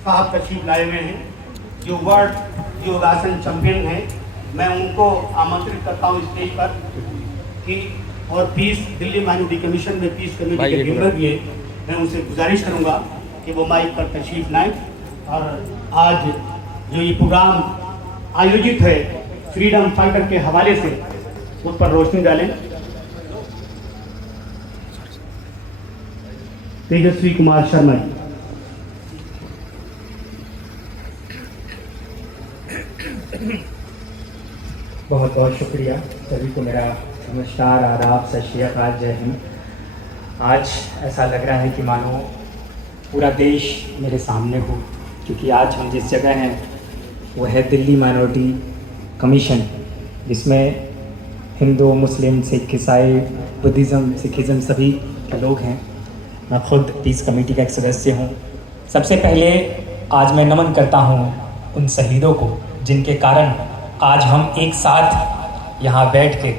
साहब तशरीफ लाए हुए हैं, जो वर्ल्ड योगासन चैंपियन हैं। मैं उनको आमंत्रित करता हूँ स्टेज पर कि और पीस दिल्ली माइनॉरिटी कमीशन में पीस कमेटी के मेंबर भी है, मैं उनसे गुजारिश करूँगा कि वो माइक पर तशरीफ लाएँ और आज जो ये प्रोग्राम आयोजित है फ्रीडम फाइटर के हवाले से उस पर रोशनी डालें। तेजस्वी कुमार शर्मा जी। बहुत बहुत शुक्रिया सभी को, मेरा नमस्कार, आदाब, सत श्री अकाल, जय हिंद। आज ऐसा लग रहा है कि मानो पूरा देश मेरे सामने हो, क्योंकि आज हम जिस जगह हैं वो है दिल्ली माइनॉरिटी कमीशन, जिसमें हिंदू, मुस्लिम, सिख, ईसाई, बुद्धिज़्म, सिखिज़्म सभी के लोग हैं। मैं खुद पीस कमेटी का एक सदस्य हूँ। सबसे पहले आज मैं नमन करता हूँ उन शहीदों को जिनके कारण आज हम एक साथ यहाँ बैठ के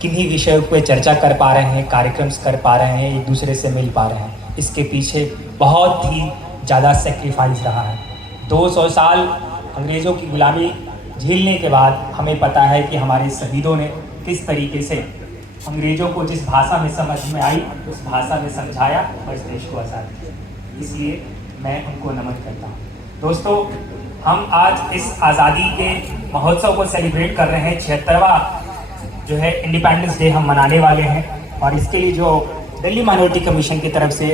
किन्हीं विषयों पर चर्चा कर पा रहे हैं, कार्यक्रम कर पा रहे हैं, एक दूसरे से मिल पा रहे हैं। इसके पीछे बहुत ही ज़्यादा सेक्रीफाइस रहा है। 200 साल अंग्रेज़ों की गुलामी झेलने के बाद हमें पता है कि हमारे शहीदों ने किस तरीके से अंग्रेज़ों को जिस भाषा में समझ में आई उस भाषा में समझाया और इस देश को आज़ाद किया। इसलिए मैं उनको नमन करता हूँ। दोस्तों, हम आज इस आज़ादी के महोत्सव को सेलिब्रेट कर रहे हैं। 76वां जो है इंडिपेंडेंस डे हम मनाने वाले हैं, और इसके लिए जो दिल्ली माइनॉरिटी कमीशन की तरफ से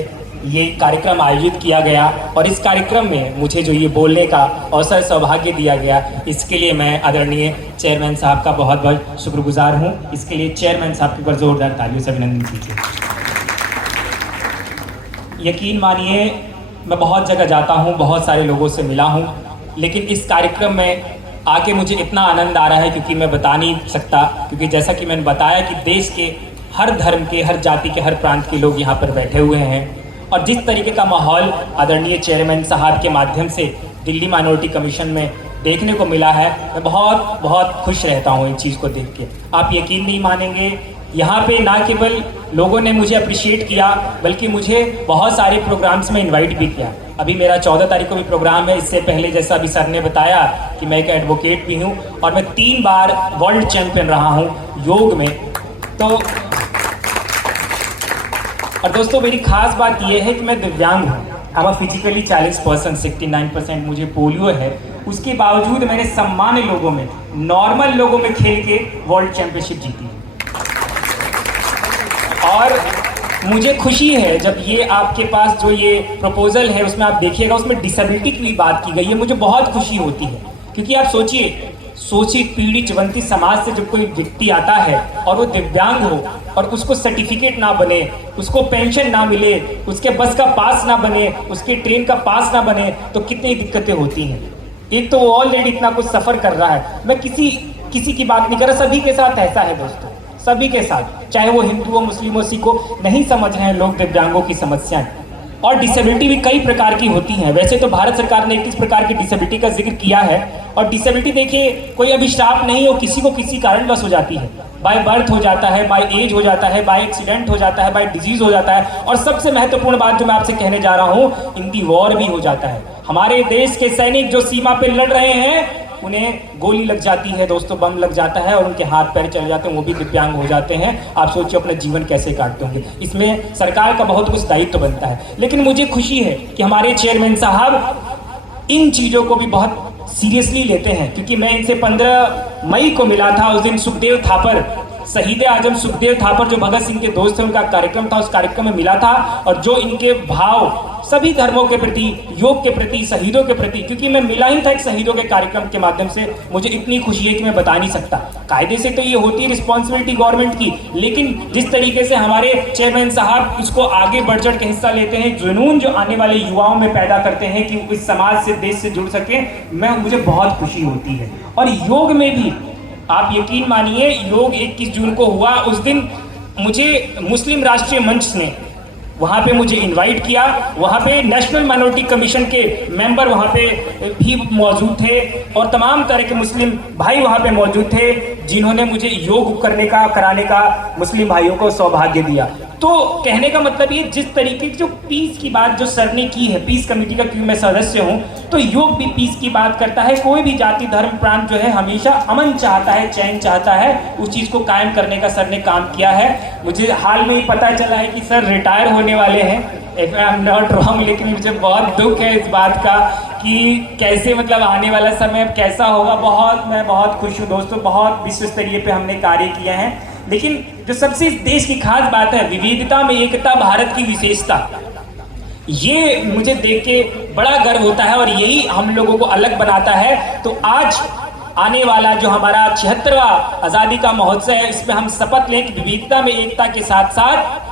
ये कार्यक्रम आयोजित किया गया और इस कार्यक्रम में मुझे जो ये बोलने का अवसर, सौभाग्य दिया गया, इसके लिए मैं आदरणीय चेयरमैन साहब का बहुत बहुत शुक्रगुजार हूँ। इसके लिए चेयरमैन साहब के ऊपर जोरदार तालियों से अभिनंदन कीजिए। यकीन मानिए, मैं बहुत जगह जाता हूँ, बहुत सारे लोगों से मिला हूँ, लेकिन इस कार्यक्रम में आके मुझे इतना आनंद आ रहा है क्योंकि मैं बता नहीं सकता, क्योंकि जैसा कि मैंने बताया कि देश के हर धर्म के, हर जाति के, हर प्रांत के लोग यहाँ पर बैठे हुए हैं, और जिस तरीके का माहौल आदरणीय चेयरमैन साहब के माध्यम से दिल्ली माइनॉरिटी कमीशन में देखने को मिला है, मैं बहुत बहुत खुश रहता हूँ इन चीज़ को देख के। आप यकीन नहीं मानेंगे, यहाँ पे ना केवल लोगों ने मुझे अप्रिशिएट किया, बल्कि मुझे बहुत सारे प्रोग्राम्स में इनवाइट भी किया। अभी मेरा 14 तारीख को भी प्रोग्राम है। इससे पहले जैसा अभी सर ने बताया कि मैं एक एडवोकेट भी हूँ और मैं 3 बार वर्ल्ड चैंपियन रहा हूँ योग में। तो और दोस्तों, मेरी खास बात यह है कि मैं दिव्यांग हूँ। आई एम फिजिकली 40%, 69% मुझे पोलियो है। उसके बावजूद मैंने सामान्य लोगों में, नॉर्मल लोगों में खेल के वर्ल्ड चैंपियनशिप जीती है। और मुझे खुशी है जब ये आपके पास जो ये प्रपोजल है उसमें आप देखिएगा, उसमें डिसेबिलिटी की भी बात की गई है। मुझे बहुत खुशी होती है, क्योंकि आप सोचिए, शोषित, पीड़ित, वंचित समाज से जब कोई व्यक्ति आता है और वो दिव्यांग हो और उसको सर्टिफिकेट ना बने, उसको पेंशन ना मिले, उसके बस का पास ना बने, उसके ट्रेन का पास ना बने, तो कितनी दिक्कतें होती हैं। एक तो वो ऑलरेडी इतना कुछ सफ़र कर रहा है। मैं किसी की बात नहीं कर रहा, सभी के साथ ऐसा है दोस्तों, सभी के साथ, चाहे वो हिंदू हो, मुस्लिम हो, सिख हो, नहीं समझ रहे हैं लोग दिव्यांगों की समस्याएं। और डिसेबिलिटी भी कई प्रकार की होती हैं। वैसे तो भारत सरकार ने 21 प्रकार की डिसेबिलिटी का जिक्र किया है, और डिसेबिलिटी देखिए कोई अभिशाप नहीं हो, किसी को किसी कारणवश हो जाती है। बाय बर्थ हो जाता है, बाय एज हो जाता है, बाय एक्सीडेंट हो जाता है, बाय डिजीज हो जाता है, और सबसे महत्वपूर्ण बात जो मैं आपसे कहने जा रहा हूँ, इन दी वॉर भी हो जाता है। हमारे देश के सैनिक जो सीमा पे लड़ रहे हैं, उन्हें गोली लग जाती है दोस्तों, बम लग जाता है और उनके हाथ पैर चले जाते हैं, वो भी दिव्यांग हो जाते हैं। आप सोचिए अपना जीवन कैसे काटते होंगे। इसमें सरकार का बहुत कुछ दायित्व बनता है। लेकिन मुझे खुशी है कि हमारे चेयरमैन साहब इन चीज़ों को भी बहुत सीरियसली लेते हैं, क्योंकि मैं इनसे 15 मई को मिला था। उस दिन सुखदेव थापर, शहीद आजम सुखदेव थापर जो भगत सिंह के दोस्त थे, उनका कार्यक्रम था, उस कार्यक्रम में मिला था। और जो इनके भाव सभी धर्मों के प्रति, योग के प्रति, शहीदों के प्रति, क्योंकि मैं मिला ही था एक शहीदों के कार्यक्रम के माध्यम से, मुझे इतनी खुशी है कि मैं बता नहीं सकता। कायदे से तो ये होती है रिस्पॉन्सिबिलिटी गवर्नमेंट की, लेकिन जिस तरीके से हमारे चेयरमैन साहब इसको आगे बढ़ चढ़ के हिस्सा लेते हैं, जुनून जो आने वाले युवाओं में पैदा करते हैं कि इस समाज से, देश से जुड़ सके, मुझे बहुत खुशी होती है। और योग में भी आप यकीन मानिए, योग 21 जून को हुआ। उस दिन मुझे मुस्लिम राष्ट्रीय मंच ने वहाँ पे मुझे इनवाइट किया। वहाँ पे नेशनल माइनॉरिटी कमीशन के मेंबर वहाँ पे भी मौजूद थे, और तमाम तरह के मुस्लिम भाई वहाँ पे मौजूद थे, जिन्होंने मुझे योग कराने का मुस्लिम भाइयों को सौभाग्य दिया। तो कहने का मतलब ये, जिस तरीके की जो पीस की बात जो सर ने की है, पीस कमेटी का क्योंकि मैं सदस्य हूँ, तो योग भी पीस की बात करता है। कोई भी जाति धर्म प्रांत जो है हमेशा अमन चाहता है, चैन चाहता है, उस चीज़ को कायम करने का सर ने काम किया है। मुझे हाल में ही पता चला है कि सर रिटायर होने वाले हैं, if I am not wrong, लेकिन मुझे बहुत दुख है इस बात का कि कैसे मतलब आने वाला समय अब कैसा होगा। मैं बहुत खुश हूँ दोस्तों, बहुत विश्व स्तरीय पे हमने कार्य किए हैं। लेकिन जो सबसे इस देश की खास बात है, विविधता में एकता, भारत की विशेषता, ये मुझे देख के बड़ा गर्व होता है और यही हम लोगों को अलग बनाता है। तो आज आने वाला जो हमारा 76वां आज़ादी का महोत्सव है, इसमें हम शपथ लें कि विविधता में एकता के साथ साथ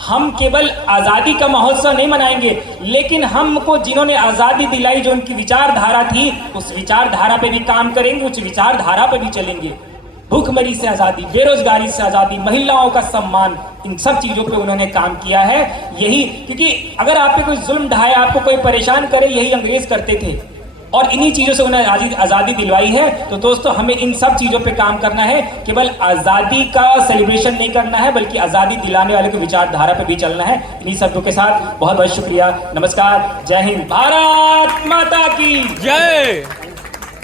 हम केवल आज़ादी का महोत्सव नहीं मनाएंगे, लेकिन हमको जिन्होंने आज़ादी दिलाई, जो उनकी विचारधारा थी, उस विचारधारा पे भी काम करेंगे, उस विचारधारा पे भी चलेंगे। भूखमरी से आज़ादी, बेरोजगारी से आज़ादी, महिलाओं का सम्मान, इन सब चीज़ों पे उन्होंने काम किया है। यही, क्योंकि अगर आप पे कोई जुल्म ढाए, आपको कोई परेशान करे, यही अंग्रेज करते थे और इन्हीं चीज़ों से उन्हें आज़ादी दिलवाई है। तो दोस्तों, हमें इन सब चीज़ों पे काम करना है, केवल आज़ादी का सेलिब्रेशन नहीं करना है, बल्कि आज़ादी दिलाने वाले की विचारधारा पे भी चलना है। इन्हीं शब्दों के साथ बहुत बहुत शुक्रिया, नमस्कार, जय हिंद, भारत माता की जय।